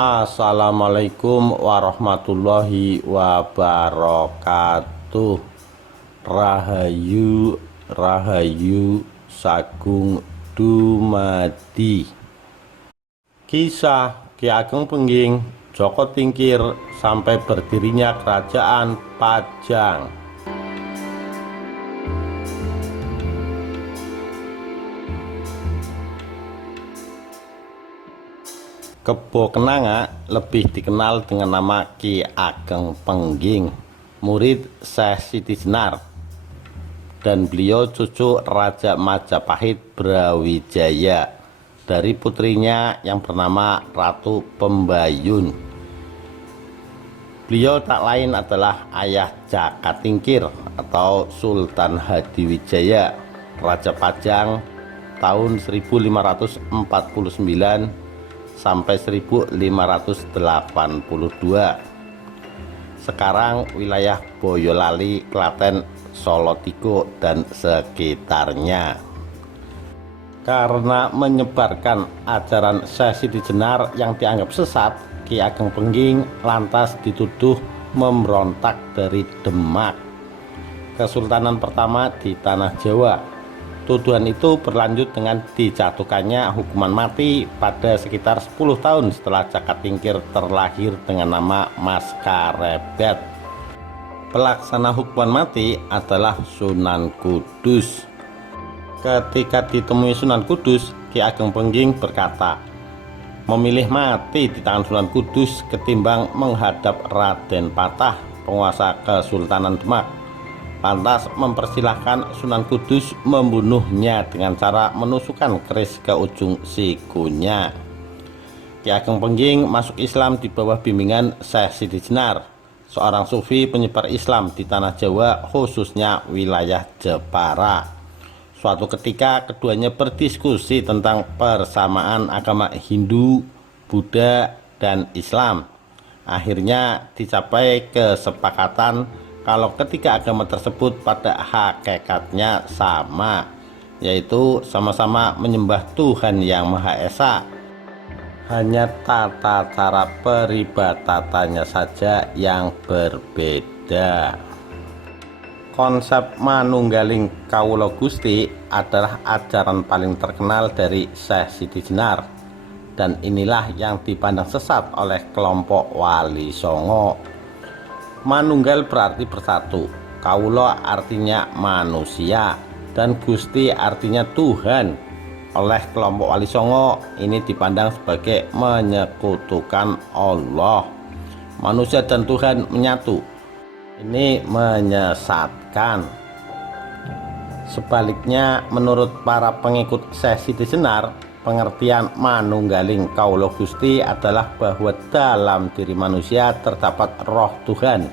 Assalamualaikum warahmatullahi wabarakatuh. Rahayu Rahayu Sagung Dumadi. Kisah Ki Ageng Pengging Joko Tingkir sampai berdirinya Kerajaan Pajang. Kebo Kenanga lebih dikenal dengan nama Ki Ageng Pengging, murid Syekh Siti Jenar, dan beliau cucu Raja Majapahit Brawijaya dari putrinya yang bernama Ratu Pembayun. Beliau tak lain adalah ayah Jaka Tingkir atau Sultan Hadiwijaya, Raja Pajang tahun 1549 sampai 1582. Sekarang wilayah Boyolali, Klaten, Solotigo dan sekitarnya. Karena menyebarkan ajaran Syekh Siti Jenar yang dianggap sesat, Ki Ageng Pengging lantas dituduh memberontak dari Demak, Kesultanan pertama di tanah Jawa. Tuduhan itu berlanjut dengan dijatuhkannya hukuman mati pada sekitar 10 tahun setelah Jaka Tingkir terlahir dengan nama Mas Karebet. Pelaksana hukuman mati adalah Sunan Kudus. Ketika ditemui Sunan Kudus, Ki Ageng Pengging berkata, memilih mati di tangan Sunan Kudus ketimbang menghadap Raden Patah, penguasa Kesultanan Demak. Lantas mempersilahkan Sunan Kudus membunuhnya dengan cara menusukkan keris ke ujung sikunya. Ki Ageng Pengging masuk Islam di bawah bimbingan Syekh Siti Jenar, seorang sufi penyebar Islam di tanah Jawa, khususnya wilayah Jepara. Suatu ketika keduanya berdiskusi tentang persamaan agama Hindu, Buddha, dan Islam. Akhirnya dicapai kesepakatan kalau ketiga agama tersebut pada hakikatnya sama, yaitu sama-sama menyembah Tuhan Yang Maha Esa. Hanya tata cara peribadatannya saja yang berbeda. Konsep manunggaling Kawula Gusti adalah ajaran paling terkenal dari Syekh Siti Jenar, dan inilah yang dipandang sesat oleh kelompok Wali Songo. Manunggal berarti bersatu, Kawula artinya manusia, dan Gusti artinya Tuhan. Oleh kelompok Wali Songo ini dipandang sebagai menyekutukan Allah. Manusia dan Tuhan menyatu. Ini menyesatkan. Sebaliknya, menurut para pengikut Syekh Siti Jenar, pengertian manunggaling Kawula Gusti adalah bahwa dalam diri manusia terdapat roh Tuhan,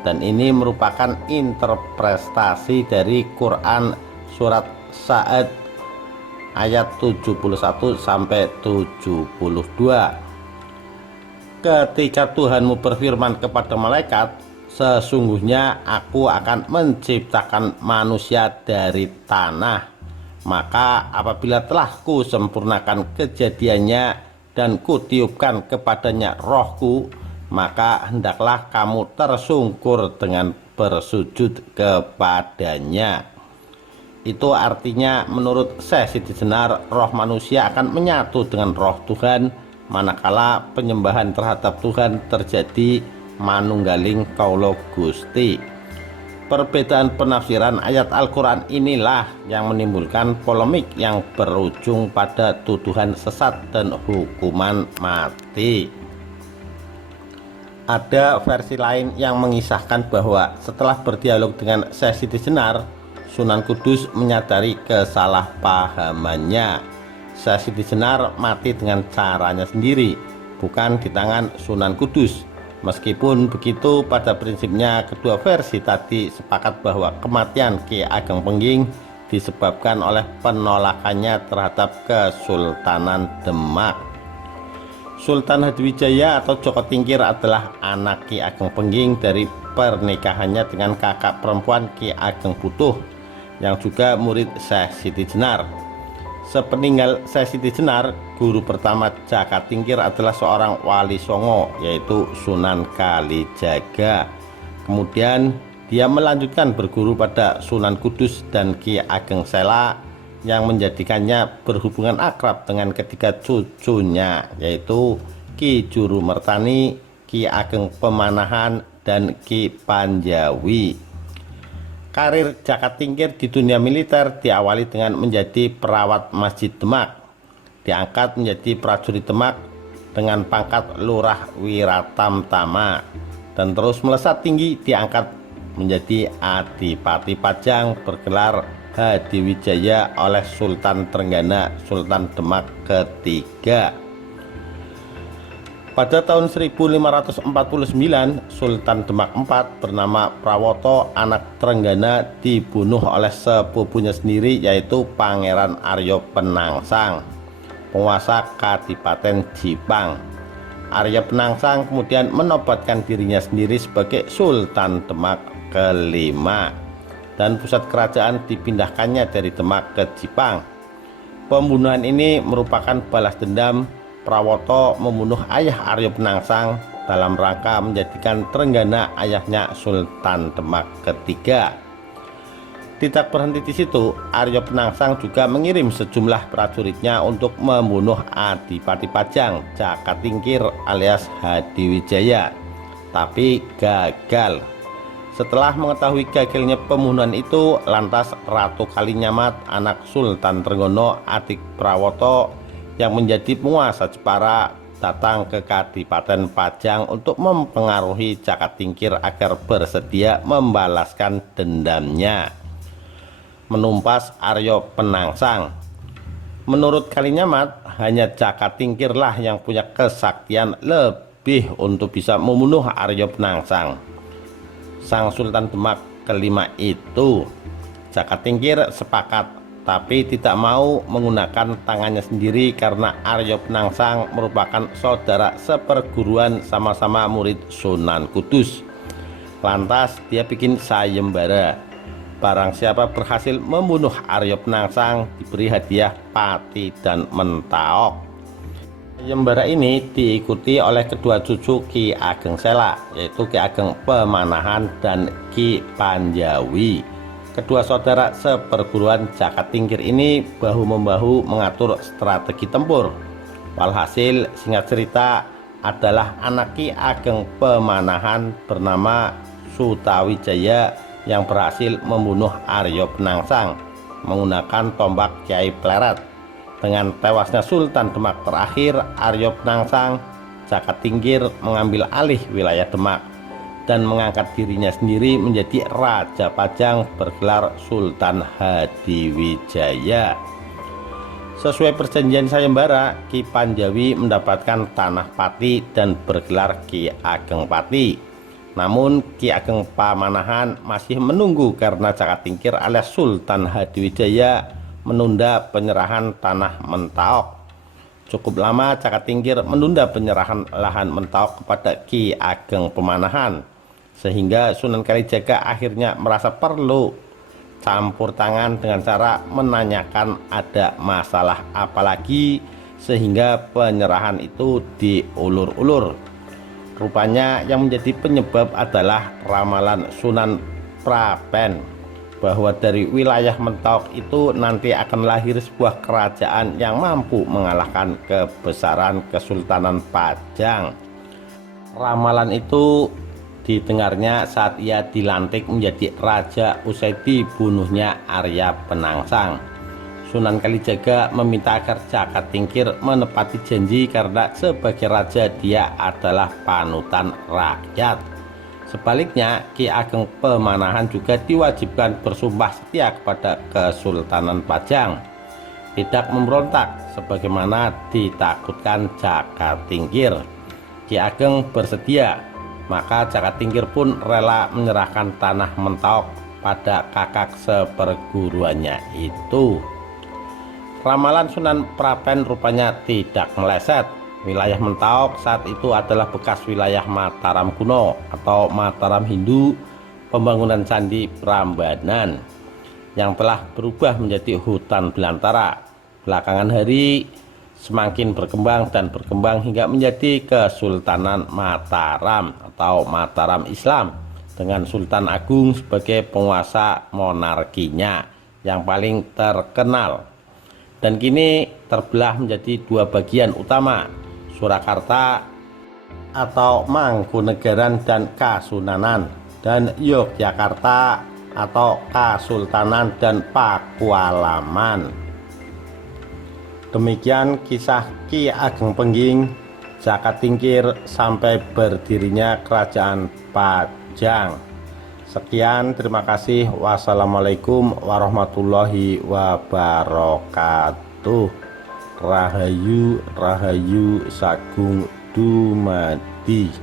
dan ini merupakan interpretasi dari Quran surat Sa'ad ayat 71 sampai 72. Ketika Tuhanmu berfirman kepada malaikat, sesungguhnya aku akan menciptakan manusia dari tanah, maka apabila telah kusempurnakan kejadiannya dan kutiupkan kepadanya rohku, maka hendaklah kamu tersungkur dengan bersujud kepadanya. Itu artinya menurut Syekh Siti Jenar, roh manusia akan menyatu dengan roh Tuhan manakala penyembahan terhadap Tuhan terjadi manunggaling Kawula Gusti. Perbedaan penafsiran ayat Al-Quran inilah yang menimbulkan polemik yang berujung pada tuduhan sesat dan hukuman mati. Ada versi lain yang mengisahkan bahwa setelah berdialog dengan Syekh Siti Jenar, Sunan Kudus menyadari kesalahpahamannya. Syekh Siti Jenar mati dengan caranya sendiri, bukan di tangan Sunan Kudus. Meskipun begitu, pada prinsipnya kedua versi tadi sepakat bahwa kematian Ki Ageng Pengging disebabkan oleh penolakannya terhadap Kesultanan Demak. Sultan Hadiwijaya atau Joko Tingkir adalah anak Ki Ageng Pengging dari pernikahannya dengan kakak perempuan Ki Ageng Putuh yang juga murid Syekh Siti Jenar. Sepeninggal Sesiti Jenar, guru pertama Jaka Tingkir adalah seorang wali songo, yaitu Sunan Kalijaga. Kemudian dia melanjutkan berguru pada Sunan Kudus dan Ki Ageng Sela, yang menjadikannya berhubungan akrab dengan ketiga cucunya, yaitu Ki Juru Mertani, Ki Ageng Pemanahan, dan Ki Panjawi. Karir Jaka Tingkir di dunia militer diawali dengan menjadi perawat Masjid Demak. Diangkat menjadi prajurit Demak dengan pangkat Lurah Wiratamtama, dan terus melesat tinggi diangkat menjadi Adipati Pajang bergelar Hadiwijaya oleh Sultan Trenggana Sultan Demak ketiga. Pada tahun 1549, Sultan Demak IV bernama Prawoto anak Trenggana dibunuh oleh sepupunya sendiri, yaitu Pangeran Arya Penangsang, penguasa Kadipaten Jipang. Arya Penangsang kemudian menobatkan dirinya sendiri sebagai Sultan Demak kelima, dan pusat kerajaan dipindahkannya dari Demak ke Jipang. Pembunuhan ini merupakan balas dendam Prawoto membunuh ayah Arya Penangsang dalam rangka menjadikan Trenggana ayahnya Sultan Demak ketiga. Tidak berhenti di situ, Arya Penangsang juga mengirim sejumlah prajuritnya untuk membunuh Adipati Pajang, Jaka Tingkir alias Hadiwijaya, tapi gagal. Setelah mengetahui gagalnya pembunuhan itu, lantas Ratu Kalinyamat, anak Sultan Trenggono, adik Prawoto yang menjadi penguasa Jepara, datang ke Kadipaten Pajang untuk mempengaruhi Jaka Tingkir agar bersedia membalaskan dendamnya, menumpas Arya Penangsang. Menurut Kalinyamat, hanya Jaka Tingkirlah yang punya kesaktian lebih untuk bisa membunuh Arya Penangsang, sang Sultan Demak kelima itu. Jaka Tingkir sepakat, tapi tidak mau menggunakan tangannya sendiri karena Arya Penangsang merupakan saudara seperguruan, sama-sama murid Sunan Kudus. Lantas dia bikin sayembara. Barang siapa berhasil membunuh Arya Penangsang diberi hadiah pati dan mentaok. Sayembara ini diikuti oleh kedua cucu Ki Ageng Sela, yaitu Ki Ageng Pemanahan dan Ki Panjawi. Kedua saudara seperguruan Jaka Tingkir ini bahu-membahu mengatur strategi tempur. Walhasil, singkat cerita, adalah anak Ki Ageng Pemanahan bernama Sutawijaya yang berhasil membunuh Arya Penangsang menggunakan tombak Kiai Pleret. Dengan tewasnya Sultan Demak terakhir, Arya Penangsang, Jaka Tingkir mengambil alih wilayah Demak dan mengangkat dirinya sendiri menjadi Raja Pajang bergelar Sultan Hadiwijaya. Sesuai perjanjian sayembara, Ki Panjawi mendapatkan tanah Pati dan bergelar Ki Ageng Pati. Namun Ki Ageng Pamanahan masih menunggu karena Jaka Tingkir alias Sultan Hadiwijaya menunda penyerahan tanah Mentaok. Cukup lama Jaka Tingkir menunda penyerahan lahan Mentaok kepada Ki Ageng Pemanahan, sehingga Sunan Kalijaga akhirnya merasa perlu campur tangan dengan cara menanyakan ada masalah apa lagi, sehingga penyerahan itu diulur-ulur. Rupanya yang menjadi penyebab adalah ramalan Sunan Prapen bahwa dari wilayah Mentaok itu nanti akan lahir sebuah kerajaan yang mampu mengalahkan kebesaran Kesultanan Pajang. Ramalan itu didengarnya saat ia dilantik menjadi raja usai dibunuhnya Arya Penangsang. Sunan Kalijaga meminta agar Jaka Tingkir menepati janji karena sebagai raja dia adalah panutan rakyat. Sebaliknya, Ki Ageng Pemanahan juga diwajibkan bersumpah setia kepada Kesultanan Pajang, tidak memberontak sebagaimana ditakutkan Jaka Tingkir. Ki Ageng bersedia, maka Jaka Tingkir pun rela menyerahkan tanah Mentaok pada kakak seperguruannya itu. Ramalan Sunan Prapen rupanya tidak meleset. Wilayah Mentaok saat itu adalah bekas wilayah Mataram kuno atau Mataram Hindu, pembangunan Candi Prambanan, yang telah berubah menjadi hutan belantara. Belakangan hari semakin berkembang dan berkembang hingga menjadi Kesultanan Mataram atau Mataram Islam, dengan Sultan Agung sebagai penguasa monarkinya yang paling terkenal. Dan kini terbelah menjadi dua bagian utama, Surakarta atau Mangkunegaran dan Kasunanan, dan Yogyakarta atau Kasultanan dan Pakualaman. Demikian kisah Ki Ageng Pengging, Jaka Tingkir sampai berdirinya Kerajaan Pajang. Sekian, terima kasih. Wassalamualaikum warahmatullahi wabarakatuh. Rahayu Rahayu Sagung Dumadi.